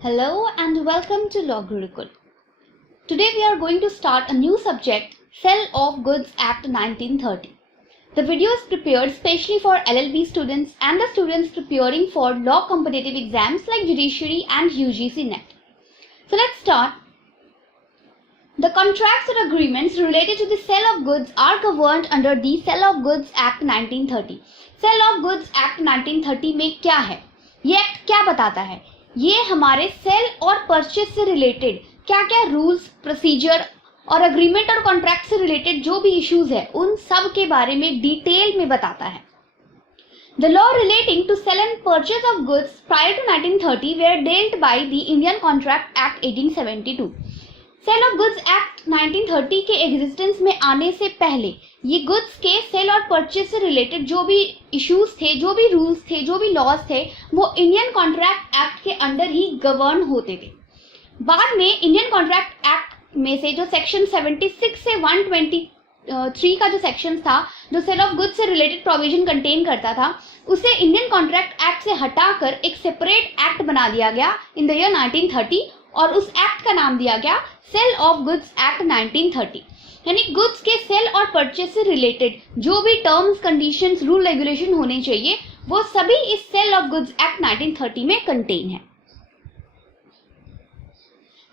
Hello and welcome to Law Gurukul. Today we are going to start a new subject, Sale of Goods Act 1930. The video is prepared specially for LLB students and the students preparing for law competitive exams like Judiciary and UGC NET. So let's start. The contracts or agreements related to the sale of goods are governed under the Sale of Goods Act 1930. Sale of Goods Act 1930 में क्या है? ये act क्या बताता है? ये हमारे cell और परचेज से रिलेटेड क्या क्या रूल्स, प्रोसीजर और अग्रीमेंट और कॉन्ट्रैक्ट से रिलेटेड जो भी इश्यूज है उन सब के बारे में डिटेल में बताता है. The law relating to sell and purchase of goods prior to 1930 were dealt by the Indian Contract Act 1872. Sale of goods act 1930 के एग्जिस्टेंस में आने से पहले ये गुड्स के सेल और परचेज से रिलेटेड जो भी इश्यूज थे, जो भी रूल्स थे, जो भी लॉज थे, वो इंडियन कॉन्ट्रैक्ट एक्ट के अंडर ही गवर्न होते थे. बाद में इंडियन कॉन्ट्रैक्ट एक्ट में से जो सेक्शन 76 से 123 का जो सेक्शन था, जो सेल ऑफ गुड्स से रिलेटेड प्रोविजन कंटेन करता था, उसे इंडियन कॉन्ट्रैक्ट एक्ट से हटाकर एक सेपरेट एक्ट बना दिया गया इन द ईयर 1930 और उस एक्ट का नाम दिया गया सेल ऑफ गुड्स एक्ट 1930. यानी गुड्स के सेल और परचेज से रिलेटेड जो भी टर्म्स, कंडीशंस, रूल, रेगुलेशन होने चाहिए वो सभी इस सेल ऑफ गुड्स एक्ट 1930 में कंटेन है.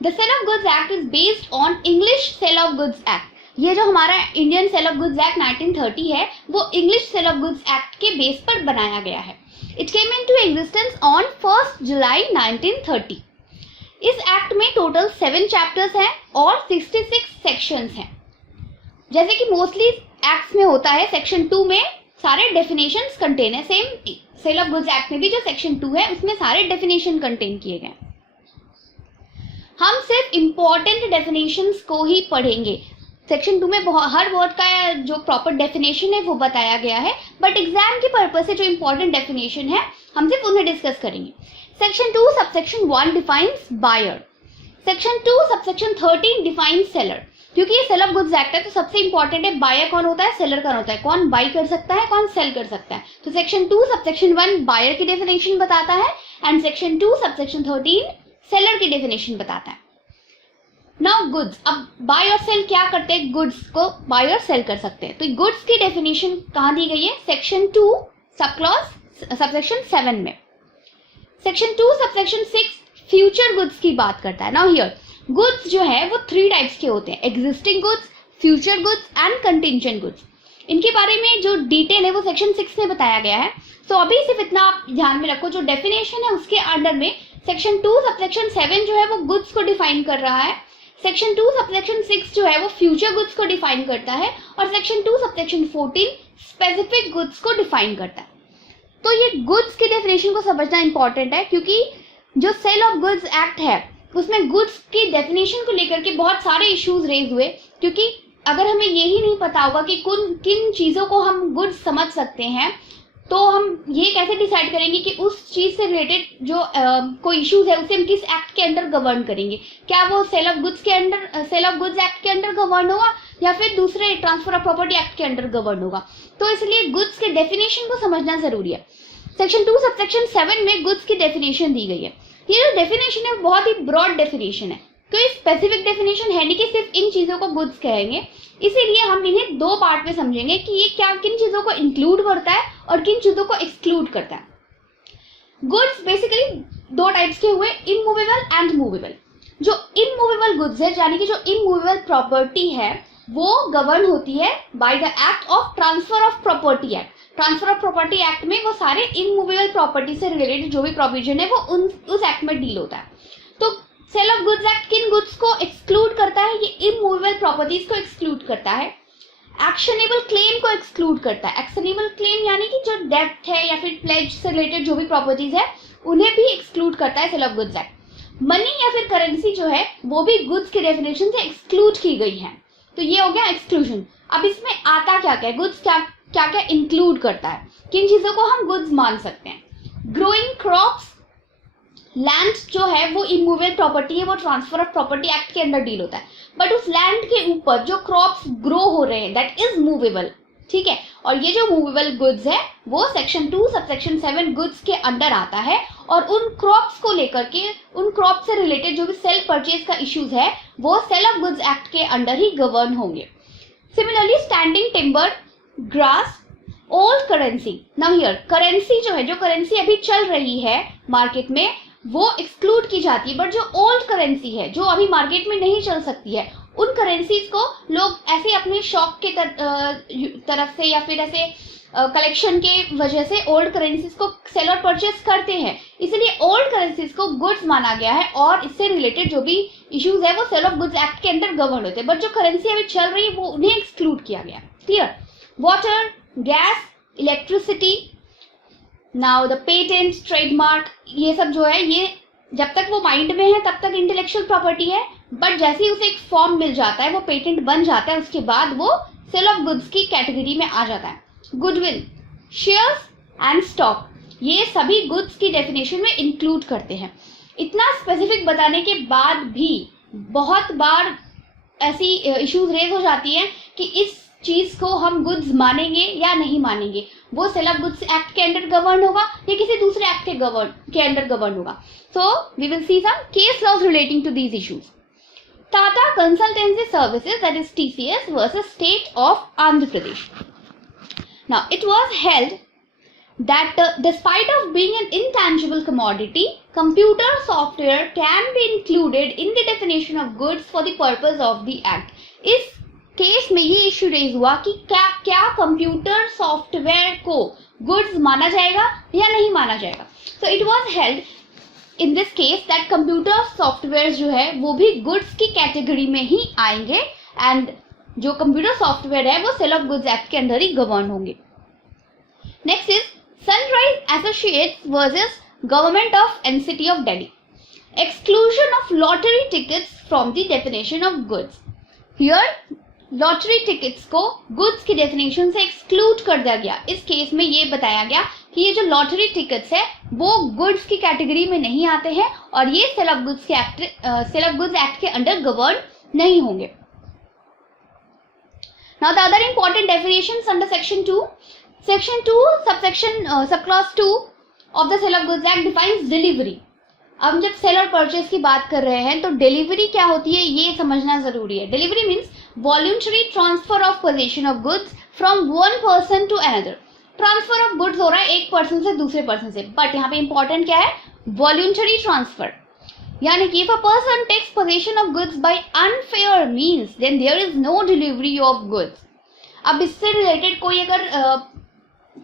The sale of goods act is based on English sale of goods act. ये जो हमारा Indian sale of goods act 1930 है वो English sale of goods act के बेस पर बनाया गया है. It came into existence on 1 July 1930. इस एक्ट में टोटल 7 चैप्टर्स हैं और 66 सेक्शंस हैं. जैसे कि मोस्टली एक्ट्स में होता है, सेक्शन 2 में सारे डेफिनेशंस कंटेन है. Same sale of goods act में भी जो सेक्शन 2 है उसमें सारे डेफिनेशन कंटेन किए गए. हम सिर्फ इंपॉर्टेंट डेफिनेशंस को ही पढ़ेंगे. सेक्शन 2 में हर वर्ड का जो प्रॉपर डेफिनेशन है वो बताया गया है, बट एग्जाम के पर्पज से जो इंपॉर्टेंट डेफिनेशन है हम सिर्फ उन्हें डिस्कस करेंगे. Section 2 subsection 1 defines buyer. Section 2 subsection 13 defines seller. क्योंकि ये सेल ऑफ गुड्स एक्ट है तो सबसे इंपॉर्टेंट है बायर कौन होता है, सेलर कौन होता है, कौन बाई कर सकता है, कौन सेल कर सकता है. तो सेक्शन 2 सबसेक्शन 1 बायर की डेफिनेशन बताता है एंड सेक्शन 2 सबसेक्शन 13 सेलर की डेफिनेशन बताता है. नाउ गुड्स, अब बाय और सेल क्या करते हैं, गुड्स को बाय और सेल कर सकते हैं. तो गुड्स की डेफिनेशन कहाँ दी गई है, सेक्शन 2 सब क्लॉज सबसेक्शन 7 में. सेक्शन 2 सबसेक्शन 6 फ्यूचर गुड्स की बात करता है. नाउ हियर गुड्स जो है वो 3 टाइप्स के होते हैं, existing goods, future goods and contingent goods. इनके बारे में जो डिटेल है वो सेक्शन 6 में बताया गया है. सो अभी सिर्फ इतना आप ध्यान में रखो, जो डेफिनेशन है उसके अंडर में सेक्शन 2 सबसेक्शन 7 जो है वो गुड्स को डिफाइन कर रहा है, सेक्शन 2 सबसेक्शन 6 जो है वो फ्यूचर गुड्स को डिफाइन करता है और सेक्शन 2 सबसेक्शन 14 स्पेसिफिक गुड्स को डिफाइन करता है. तो ये गुड्स की डेफिनेशन को समझना इंपॉर्टेंट है क्योंकि जो सेल ऑफ गुड्स एक्ट है उसमें गुड्स की डेफिनेशन को लेकर के बहुत सारे इश्यूज रेज हुए. क्योंकि अगर हमें यही नहीं पता होगा कि किन चीज़ों को हम गुड्स समझ सकते हैं तो हम ये कैसे डिसाइड करेंगे कि उस चीज़ से रिलेटेड जो कोई इश्यूज है उसे हम किस एक्ट के अंडर गवर्न करेंगे. क्या वो सेल ऑफ गुड्स के under, sale of goods act के अंडर गवर्न होगा या फिर दूसरे ट्रांसफर ऑफ प्रॉपर्टी एक्ट के अंडर गवर्न होगा. तो इसलिए गुड्स के डेफिनेशन को समझना जरूरी है. सेक्शन 2 सबसेक्शन 7 में गुड्स की डेफिनेशन दी गई है. ये जो डेफिनेशन है बहुत ही ब्रॉड डेफिनेशन है, कोई स्पेसिफिक डेफिनेशन है नहीं कि सिर्फ इन चीज़ों को गुड्स कहेंगे. इसीलिए हम इन्हें 2 पार्ट में समझेंगे कि ये क्या किन चीज़ों को इंक्लूड करता है और किन चीज़ों को एक्सक्लूड करता है. गुड्स बेसिकली 2 टाइप्स के हुए, इमूवेबल एंड मूवेबल. जो इमूवेबल गुड्स है यानी कि जो इमूवेबल प्रॉपर्टी है वो गवर्न होती है by the act of transfer of property act. Transfer of property act में वो सारे इमूवेबल प्रॉपर्टी से रिलेटेड जो भी प्रोविजन है वो उस एक्ट में डील होता है. तो सेल ऑफ गुड्स एक्ट किन गुड्स को एक्सक्लूड करता है, ये इमूवेबल प्रॉपर्टीज को एक्सक्लूड करता है. एक्शनेबल क्लेम को एक्सक्लूड करता है. एक्शनेबल क्लेम यानी कि जो डेब्ट है या फिर प्लेज से रिलेटेड जो भी प्रॉपर्टीज है उन्हें भी एक्सक्लूड करता है sale of goods act. Money या फिर करेंसी जो है वो भी गुड्स के डेफिनेशन से एक्सक्लूड की गई है. तो ये हो गया एक्सक्लूजन. अब इसमें आता क्या क्या है, गुड्स क्या क्या इंक्लूड करता है, किन चीजों को हम गुड्स मान सकते हैं. ग्रोइंग क्रॉप्स, लैंड जो है वो इमूवेबल प्रॉपर्टी है, वो ट्रांसफर ऑफ प्रॉपर्टी एक्ट के अंडर डील होता है. बट उस लैंड के ऊपर जो क्रॉप्स ग्रो हो रहे हैं दैट इज मूवेबल, ठीक है. और ये जो मूवेबल गुड्स है वो सेक्शन 2 सबसेक्शन 7 गुड्स के अंडर आता है, और उन क्रॉप्स को लेकर के, उन क्रॉप से रिलेटेड जो भी सेल परचेज का इश्यूज है वो सेल ऑफ गुड्स एक्ट के अंडर ही गवर्न होंगे। Similarly standing timber, grass, old currency. Now here currency जो है, जो करेंसी अभी चल रही है मार्केट में वो एक्सक्लूड की जाती है, बट जो ओल्ड करेंसी है जो अभी मार्केट में नहीं चल सकती है, उन करेंसीज को लोग ऐसे अपने शौक के तरफ से या फिर ऐसे कलेक्शन के वजह से ओल्ड करेंसीज को सेल और परचेस करते हैं, इसलिए ओल्ड करेंसीज को गुड्स माना गया है और इससे रिलेटेड जो भी इश्यूज है वो सेल ऑफ गुड्स एक्ट के अंदर गवर्न होते हैं, बट जो करेंसी अभी चल रही है वो उन्हें एक्सक्लूड किया गया। Clear? Water, gas, electricity, now the patent, trademark, ये सब जो है ये जब तक वो माइंड में है तब तक इंटेलेक्चुअल प्रॉपर्टी है, बट जैसे ही उसे एक फॉर्म मिल जाता है, वो पेटेंट बन जाता है, उसके बाद वो सेल ऑफ गुड्स की कैटेगरी में आ जाता है। गुडविल, शेयर्स एंड स्टॉक, ये सभी गुड्स की डेफिनेशन में इंक्लूड करते हैं। इतना स्पेसिफिक बताने के बाद भी बहुत बार ऐसी इश्यूज रेज हो जाती है कि इस चीज को हम गुड्स मानेंगे या नहीं मानेंगे, वो सेल ऑफ गुड्स एक्ट के अंडर गवर्न होगा या किसी दूसरे एक्ट के अंडर गवर्न होगा। So we will see some case laws relating to these issues. Tata Consultancy Services, that is TCS versus State of Andhra Pradesh. Now, it was held that despite of being an intangible commodity, computer software can be included in the definition of goods for the purpose of the act. इस case में ये issue raise हुआ कि क्या computer software को goods माना जाएगा या नहीं माना जाएगा। So it was held in this case that computer software जो है वो भी गुड्स की कैटेगरी में ही आएंगे, एंड जो कंप्यूटर सॉफ्टवेयर है वो सेल ऑफ गुड्स एक्ट के अंदर ही गवर्न होंगे। Next is sunrise associates versus government of NCT of Delhi. Exclusion of lottery tickets from the definition of goods. Here lottery tickets को गुड्स की डेफिनेशन से exclude कर दिया गया। इस केस में ये बताया गया कि ये जो लॉटरी टिकट्स है वो गुड्स की कैटेगरी में नहीं आते हैं और ये सेल ऑफ गुड्स एक्ट के अंडर गवर्न नहीं होंगे। Now the other important definitions under section 2 sub clause 2 of the sale of goods act defines delivery. अब जब सेल और परचेज की बात कर रहे हैं तो डिलीवरी क्या होती है ये समझना जरूरी है। Delivery means voluntary transfer of possession of goods from one person to another. Transfer of goods हो रहा है एक पर्सन से दूसरे पर्सन से, बट यहाँ पे इंपॉर्टेंट क्या है, वॉल्यूंटरी ट्रांसफर। यानी कि if a person takes possession of goods by unfair means then there is no delivery of goods. अब इससे रिलेटेड कोई अगर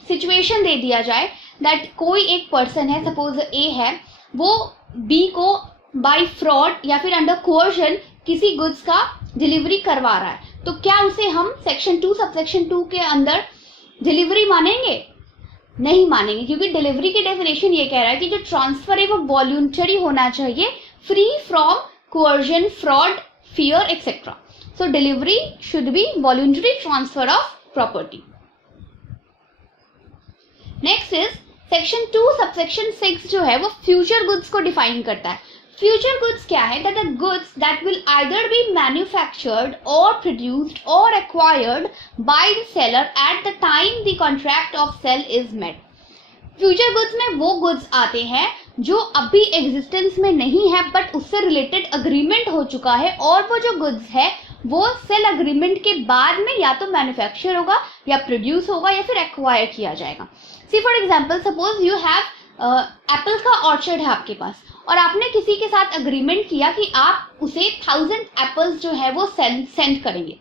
सिचुएशन दे दिया जाए दैट कोई एक पर्सन है, सपोज ए है, वो बी को बाय फ्रॉड या फिर अंडर कोर्शन किसी गुड्स का डिलीवरी करवा रहा है, तो क्या उसे हम सेक्शन 2 सबसेक्शन 2 के अंदर डिलीवरी मानेंगे? नहीं मानेंगे, क्योंकि डिलीवरी की डेफिनेशन ये कह रहा है कि जो ट्रांसफर है वो वॉल्यूंटरी होना चाहिए, free from coercion, fraud, fear etcetera. So delivery should be voluntary transfer of property. Next is section 2 subsection 6 जो है वो फ्यूचर गुड्स को डिफाइन करता है। फ्यूचर गुड्स क्या है? That the goods that will either be manufactured और produced और acquired by the seller at the time the contract of sale is made. Future goods में वो गुड्स आते हैं जो अभी एग्जिस्टेंस में नहीं है बट उससे रिलेटेड अग्रीमेंट हो चुका है, और वो जो गुड्स है वो सेल अग्रीमेंट के बाद में या तो मैन्युफैक्चर होगा या प्रोड्यूस होगा या फिर एक्वायर किया जाएगा। See for example, suppose you have apple का ऑर्चर्ड है आपके पास और आपने किसी के साथ अग्रीमेंट किया कि आप उसे 1000 एप्पल्स जो है वो सेंड करेंगे।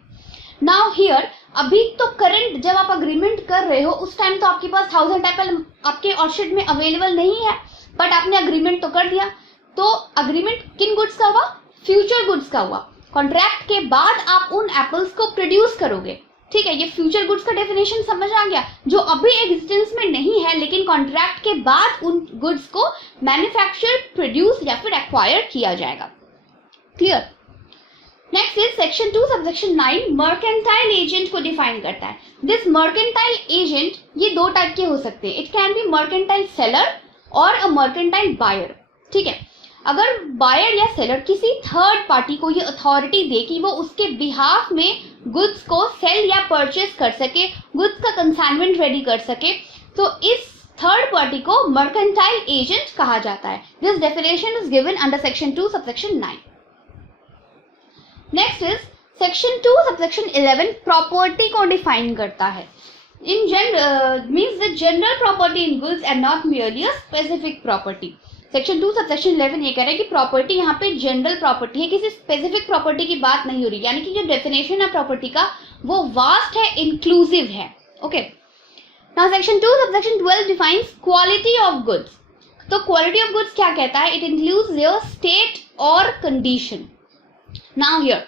नाउ हियर अभी तो करंट जब आप अग्रीमेंट कर रहे हो उस टाइम तो आपके पास 1000 एप्पल आपके ऑर्चर्ड में अवेलेबल नहीं है, बट आपने अग्रीमेंट तो कर दिया। तो अग्रीमेंट किन गुड्स का हुआ? फ्यूचर गुड्स का हुआ। कॉन्ट्रैक्ट के बाद आप उन एप्पल्स को प्रोड्यूस करोगे। ठीक है, ये फ्यूचर गुड्स का डेफिनेशन समझ आ गया, जो अभी एग्जिस्टेंस में नहीं है लेकिन कॉन्ट्रैक्ट के बाद उन गुड्स को मैन्युफैक्चर, प्रोड्यूस या फिर एक्वायर किया जाएगा। Clear? Next is section 2 subsection 9 mercantile agent को डिफाइन करता है। दिस मर्केंटाइल एजेंट ये दो टाइप के हो सकते हैं। It can be mercantile seller और अ मर्केंटाइल बायर। ठीक है, अगर बायर या सेलर किसी थर्ड पार्टी को ये अथॉरिटी दे कि वो उसके बिहाफ में गुड्स को सेल या परचेज कर सके, गुड्स का कंसाइनमेंट रेडी कर सके, तो इस थर्ड पार्टी को मर्केंटाइल एजेंट कहा जाता है. This definition is given under section 2 subsection 9. Next is section 2 subsection 11 property को डिफाइन करता है. In general means the general property in goods and not merely a specific property. Section 2 subsection 11 ये कह रहा है कि प्रॉपर्टी यहाँ पे जनरल प्रॉपर्टी है, किसी स्पेसिफिक प्रॉपर्टी की बात नहीं हो रही, यानी कि जो डेफिनेशन है प्रॉपर्टी का वो वास्ट है, इंक्लूसिव है. Okay, now section 2 subsection 12 defines quality of goods. तो क्वालिटी ऑफ गुड्स क्या कहता है? इट इंक्लूड्स देयर स्टेट और कंडीशन. नाउ हियर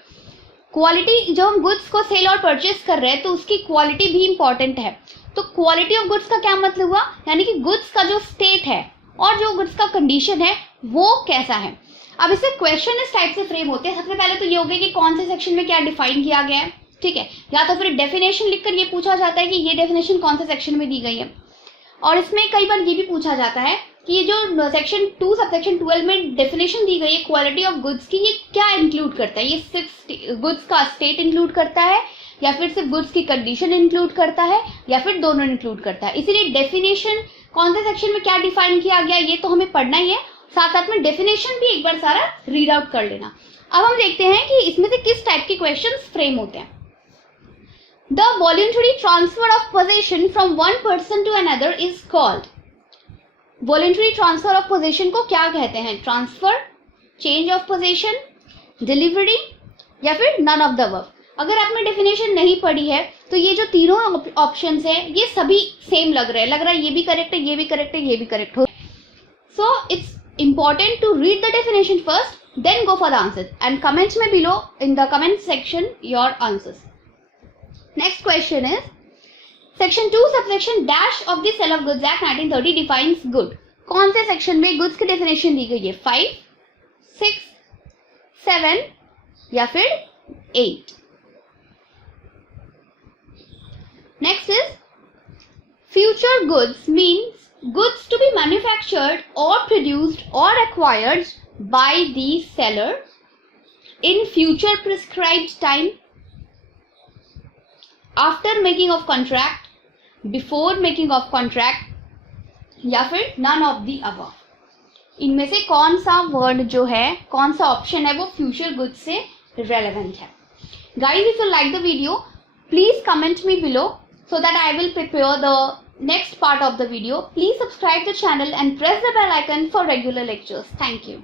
क्वालिटी, जब हम गुड्स को सेल और परचेज कर रहे हैं तो उसकी क्वालिटी भी इंपॉर्टेंट है. तो क्वालिटी ऑफ गुड्स का क्या मतलब हुआ? यानी कि गुड्स का जो स्टेट है और जो गुड्स का कंडीशन है वो कैसा है. अब इससे क्वेश्चन इस टाइप से फ्रेम होते हैं. सबसे पहले तो ये हो गया कि कौन से सेक्शन में क्या डिफाइन किया गया है, ठीक है, या तो फिर डेफिनेशन लिखकर ये पूछा जाता है कि ये डेफिनेशन कौन से सेक्शन में दी गई है. और इसमें कई बार ये भी पूछा जाता है कि ये जो सेक्शन 2 सबसेक्शन 12 में डेफिनेशन दी गई है क्वालिटी ऑफ गुड्स की, ये क्या इंक्लूड करता है? ये सिर्फ गुड्स का स्टेट इंक्लूड करता है या फिर सिर्फ गुड्स की कंडीशन इंक्लूड करता है या फिर दोनों इंक्लूड करता है. इसीलिए डेफिनेशन कौन से सेक्शन में क्या डिफाइन किया गया ये तो हमें पढ़ना ही है, साथ साथ में डेफिनेशन भी एक बार सारा रीड आउट कर लेना. अब हम देखते हैं कि इसमें से किस टाइप के क्वेश्चंस फ्रेम होते हैं. The voluntary transfer of possession from one person to another is called. Voluntary transfer of possession को क्या कहते हैं? Transfer, change of possession, delivery या फिर नन ऑफ द अबव. अगर आपने डेफिनेशन नहीं पढ़ी है तो ये जो तीनों ऑप्शंस हैं ये सभी सेम लग रहा है ये भी करेक्ट है, ये भी करेक्ट है, ये भी करेक्ट हो. So it's important to read the definition first, then go for the answers and comments में below in the comment section your answers. Next question is section 2 subsection dash of the sale of goods act 1930 defines good. कौन से section में goods की definition दी गई है? 5, 6, 7 या फिर 8. Next is future goods means goods to be manufactured or produced or acquired by the seller in future prescribed time, after making of contract, before making of contract या फिर none of the above. इनमें से कौन सा word जो है, कौन सा ऑप्शन है वो फ्यूचर गुड्स से रेलेवेंट है? Guys, if you like the video, please comment me below so that I will prepare the next part of the video. Please subscribe the channel and press the bell icon for regular lectures. Thank you.